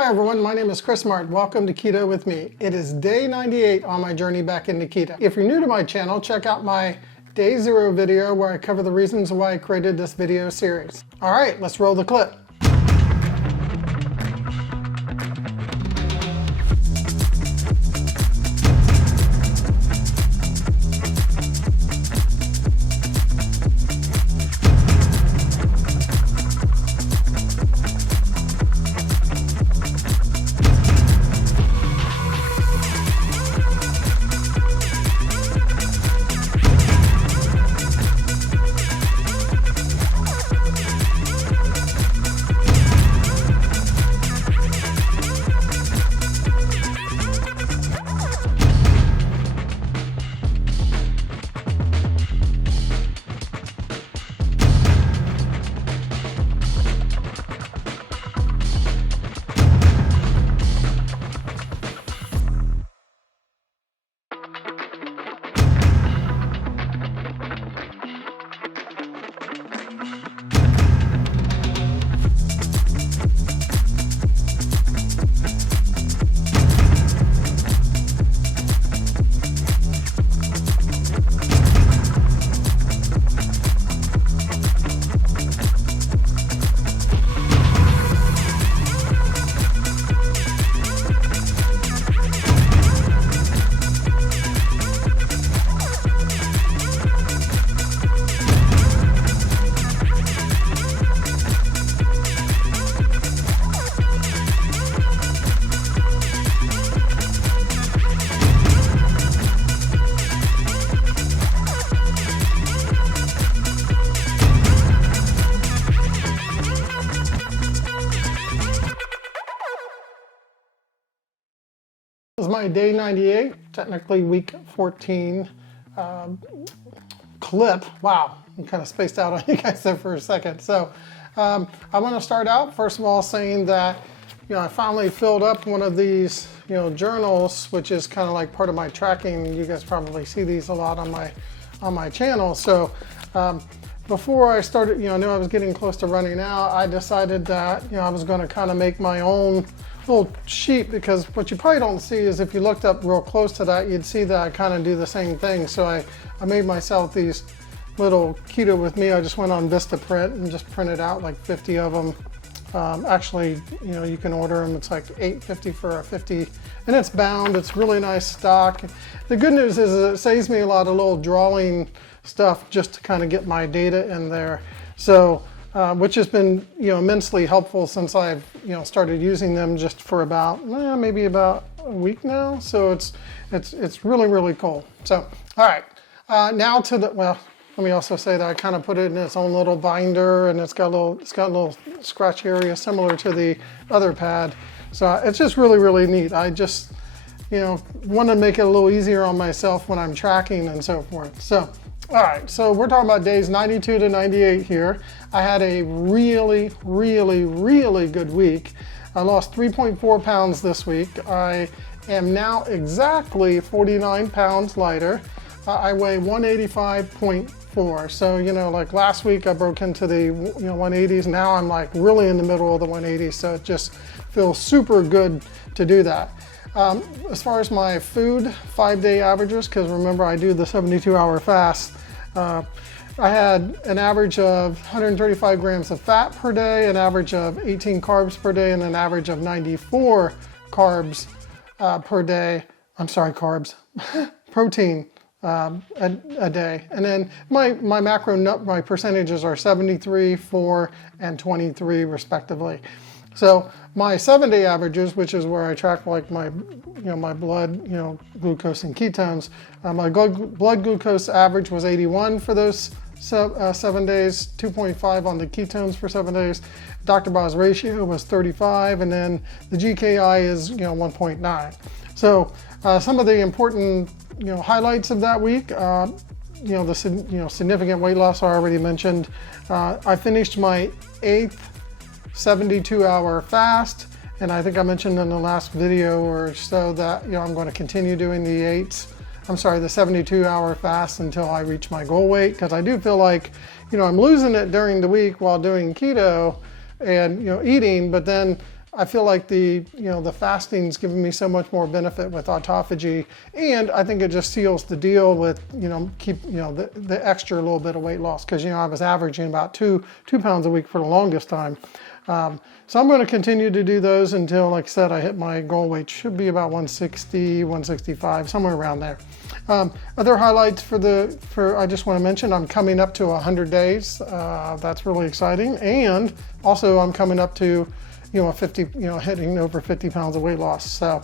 Hi everyone, my name is Chris Martin. Welcome to Keto with me. It is day 98 on my journey back into keto. If you're new to my channel, check out my day 0 video where I cover the reasons why I created this video series. All right, let's roll the clip. This is my day 98, technically week 14 clip. Wow, I'm kind of spaced out on you guys there for a second. So I want to start out first of all saying that I finally filled up one of these journals, which is kind of like part of my tracking. You guys probably see these a lot on my channel. So before I started, I knew I was getting close to running out. I decided that I was going to kind of make my own little sheet, because what you probably don't see is if you looked up real close to that, you'd see that I kind of do the same thing. So I made myself these little keto with me. I just went on Vistaprint and just printed out like 50 of them. Actually, you can order them. It's like $8.50 for a 50, and it's bound. It's really nice stock. The good news is it saves me a lot of little drawing stuff just to kind of get my data in there. So which has been immensely helpful since I've started using them just for about maybe about a week now. So it's really cool. So all right, now to the let me also say that I kind of put it in its own little binder, and it's got a little scratch area similar to the other pad. So it's just really neat. I just want to make it a little easier on myself when I'm tracking and so forth. So all right, so we're talking about days 92 to 98 here. I had a really good week. I lost 3.4 pounds this week. I am now exactly 49 pounds lighter. I weigh 185.4. So, like last week I broke into the 180s. Now I'm like really in the middle of the 180s. So it just feels super good to do that. As far as my food 5-day averages, because remember I do the 72-hour fast, I had an average of 135 grams of fat per day, an average of 18 carbs per day, and an average of 94 carbs per day. I'm sorry, carbs, protein a day. And then my my percentages are 73, 4, and 23 respectively. So my 7-day averages, which is where I track like my my blood glucose and ketones, my blood glucose average was 81 for those 7 days, 2.5 on the ketones for 7 days. Dr. Boz ratio was 35, and then the GKI is 1.9. So some of the important highlights of that week, the significant weight loss I already mentioned. I finished my 8th 72-hour fast, and I think I mentioned in the last video or so that I'm going to continue doing the 72-hour fast until I reach my goal weight, because I do feel like I'm losing it during the week while doing keto and eating, but then I feel like the fasting's giving me so much more benefit with autophagy, and I think it just seals the deal with, keep, the extra little bit of weight loss, because, I was averaging about two pounds a week for the longest time. So I'm going to continue to do those until, like I said, I hit my goal weight. Should be about 160, 165, somewhere around there. Other highlights I just want to mention, I'm coming up to 100 days. That's really exciting. And also I'm coming up to, 50, hitting over 50 pounds of weight loss. So,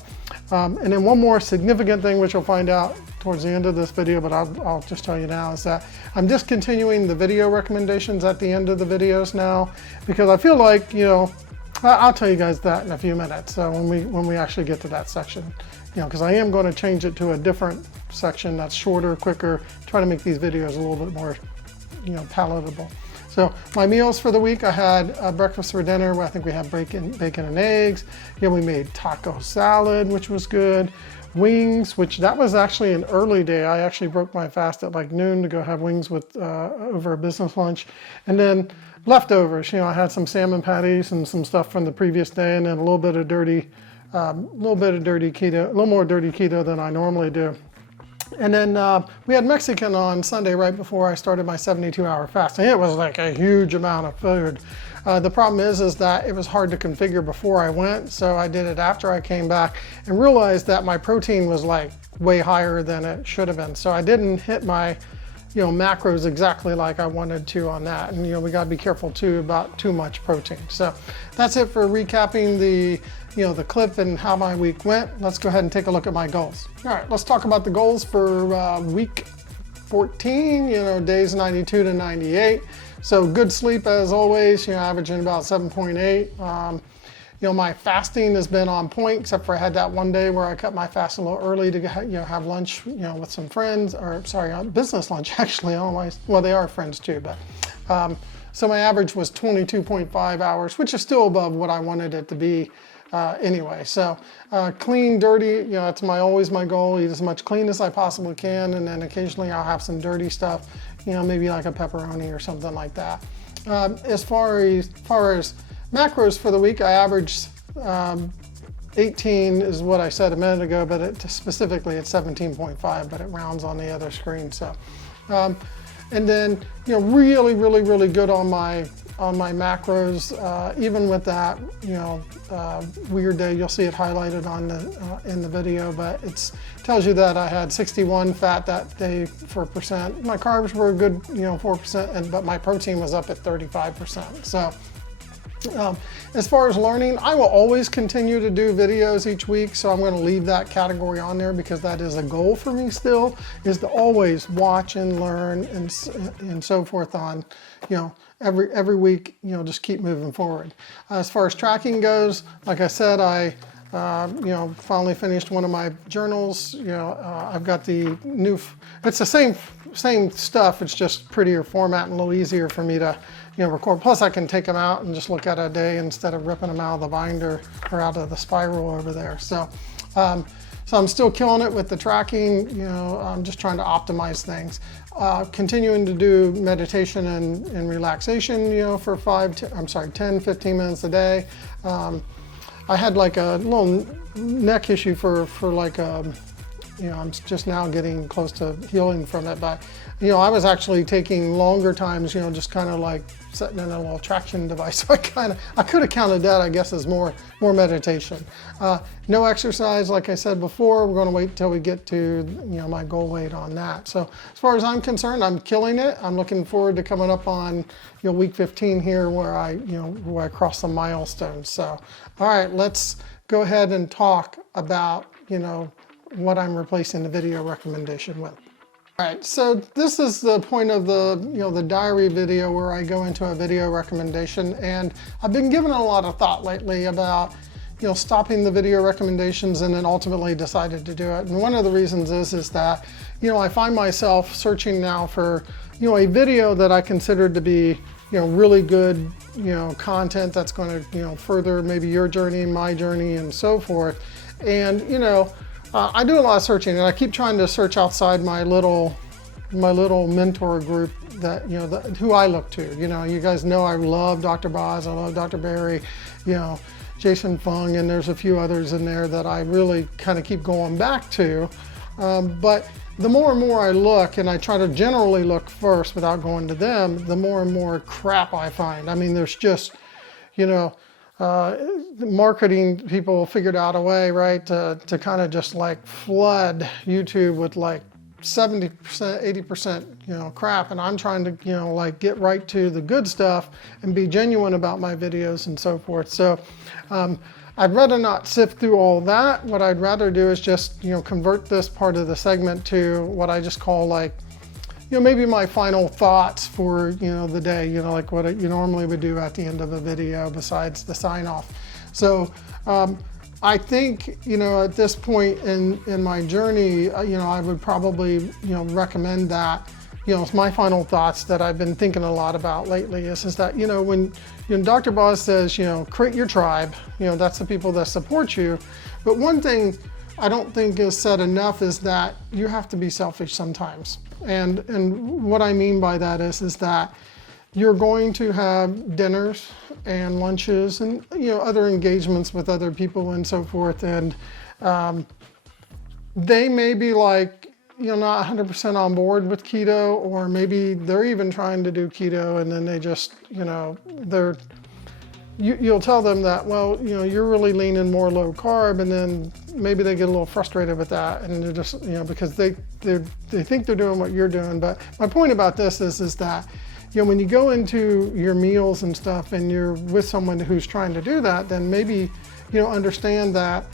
and then one more significant thing, which you'll find out towards the end of this video, but I'll just tell you now, is that I'm discontinuing the video recommendations at the end of the videos now, because I feel like, I'll tell you guys that in a few minutes. So when we actually get to that section, because I am going to change it to a different section that's shorter, quicker, try to make these videos a little bit more, palatable. So my meals for the week, I had breakfast for dinner where I think we had bacon and eggs. We made taco salad, which was good. Wings, which that was actually an early day. I actually broke my fast at like noon to go have wings with over a business lunch. And then leftovers, I had some salmon patties and some stuff from the previous day, and then a little bit of dirty keto, a little more dirty keto than I normally do. And then we had Mexican on Sunday right before I started my 72-hour fast. And it was like a huge amount of food. The problem is that it was hard to configure before I went, so I did it after I came back and realized that my protein was like way higher than it should have been. So I didn't hit my macros exactly like I wanted to on that. And we got to be careful too about too much protein. So that's it for recapping the clip and how my week went. Let's go ahead and take a look at my goals. All right, let's talk about the goals for week 14, days 92 to 98. So good sleep as always, averaging about 7.8. My fasting has been on point, except for I had that one day where I cut my fast a little early to have lunch, with some friends, or sorry, business lunch actually. Well, they are friends too, but so my average was 22.5 hours, which is still above what I wanted it to be. Anyway, so clean, dirty, that's always my goal, eat as much clean as I possibly can, and then occasionally I'll have some dirty stuff, maybe like a pepperoni or something like that. As far as macros for the week, I averaged 18 is what I said a minute ago, but specifically it's 17.5, but it rounds on the other screen. So, and then really good on my macros, even with that weird day. You'll see it highlighted on in the video, but it tells you that I had 61 fat that day for percent. My carbs were a good 4%, but my protein was up at 35%. So as far as learning, I will always continue to do videos each week, so I'm going to leave that category on there because that is a goal for me still, is to always watch and learn and so forth on, every week, just keep moving forward. As far as tracking goes, like I said, I finally finished one of my journals. I've got the new, it's the same stuff, it's just prettier format and a little easier for me to record. Plus I can take them out and just look at a day instead of ripping them out of the binder or out of the spiral over there. So so I'm still killing it with the tracking. I'm just trying to optimize things. Continuing to do meditation and relaxation, for 10, 15 minutes a day. I had like a little neck issue for like I'm just now getting close to healing from it, but I was actually taking longer times, just kind of like sitting in a little traction device. So I could have counted that, I guess, as more meditation. No exercise, like I said before. We're going to wait until we get to my goal weight on that. So as far as I'm concerned, I'm killing it. I'm looking forward to coming up on week 15 here, where I cross some milestones. So all right, let's go ahead and talk about what I'm replacing the video recommendation with. All right, so this is the point of the the diary video where I go into a video recommendation, and I've been giving it a lot of thought lately about stopping the video recommendations, and then ultimately decided to do it. And one of the reasons is that I find myself searching now for a video that I consider to be really good content that's going to further maybe your journey, my journey, and so forth. And I do a lot of searching, and I keep trying to search outside my little mentor group that who I look to. You guys know I love Dr. Boz, I love Dr. Berry, Jason Fung, and there's a few others in there that I really kind of keep going back to. But the more and more I look, and I try to generally look first without going to them, the more and more crap I find. I mean, there's just, you know, marketing people figured out a way, right, to kind of just like flood YouTube with like 70%, 80%, you know, crap. And I'm trying to, you know, like get right to the good stuff and be genuine about my videos and so forth. So I'd rather not sift through all that. What I'd rather do is just, you know, convert this part of the segment to what I just call like, you know, maybe my final thoughts for, you know, the day, you know, like what you normally would do at the end of a video besides the sign off. So I think, you know, at this point in my journey, you know, I would probably, you know, recommend that, you know, it's my final thoughts that I've been thinking a lot about lately is that, you know, when Dr. Boz says, you know, create your tribe, you know, that's the people that support you. But one thing I don't think is said enough is that you have to be selfish sometimes. And what I mean by that is that you're going to have dinners and lunches and, you know, other engagements with other people and so forth. And they may be like, you know, not 100% on board with keto, or maybe they're even trying to do keto and then they just, you know, you'll tell them that, well, you know, you're really leaning more low carb, and then maybe they get a little frustrated with that, and they're just, you know, because they think they're doing what you're doing. But my point about this is that, you know, when you go into your meals and stuff and you're with someone who's trying to do that, then maybe, you know, understand that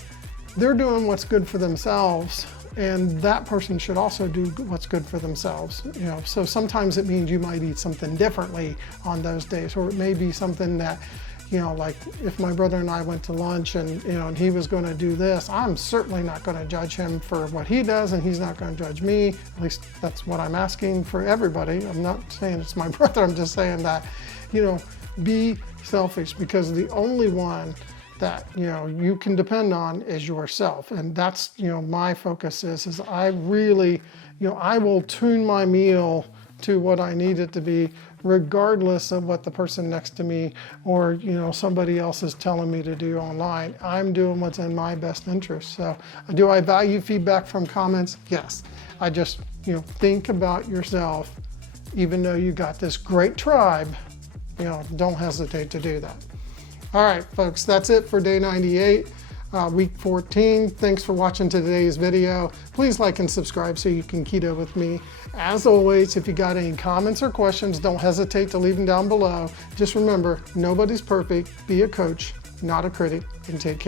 they're doing what's good for themselves, and that person should also do what's good for themselves. You know, so sometimes it means you might eat something differently on those days, or it may be something that, you know, like if my brother and I went to lunch and, you know, and he was going to do this, I'm certainly not going to judge him for what he does, and he's not going to judge me. At least that's what I'm asking for everybody. I'm not saying it's my brother. I'm just saying that, you know, be selfish, because the only one that, you know, you can depend on is yourself. And that's, you know, my focus is I really, you know, I will tune my meal to what I need it to be, regardless of what the person next to me or, you know, somebody else is telling me to do online. I'm doing what's in my best interest. So do I value feedback from comments? Yes. I just, you know, think about yourself. Even though you got this great tribe, you know, don't hesitate to do that. All right, folks, that's it for day 98. Week 14. Thanks for watching today's video. Please like and subscribe so you can keto with me. As always, if you got any comments or questions, don't hesitate to leave them down below. Just remember, nobody's perfect. Be a coach, not a critic, and take care.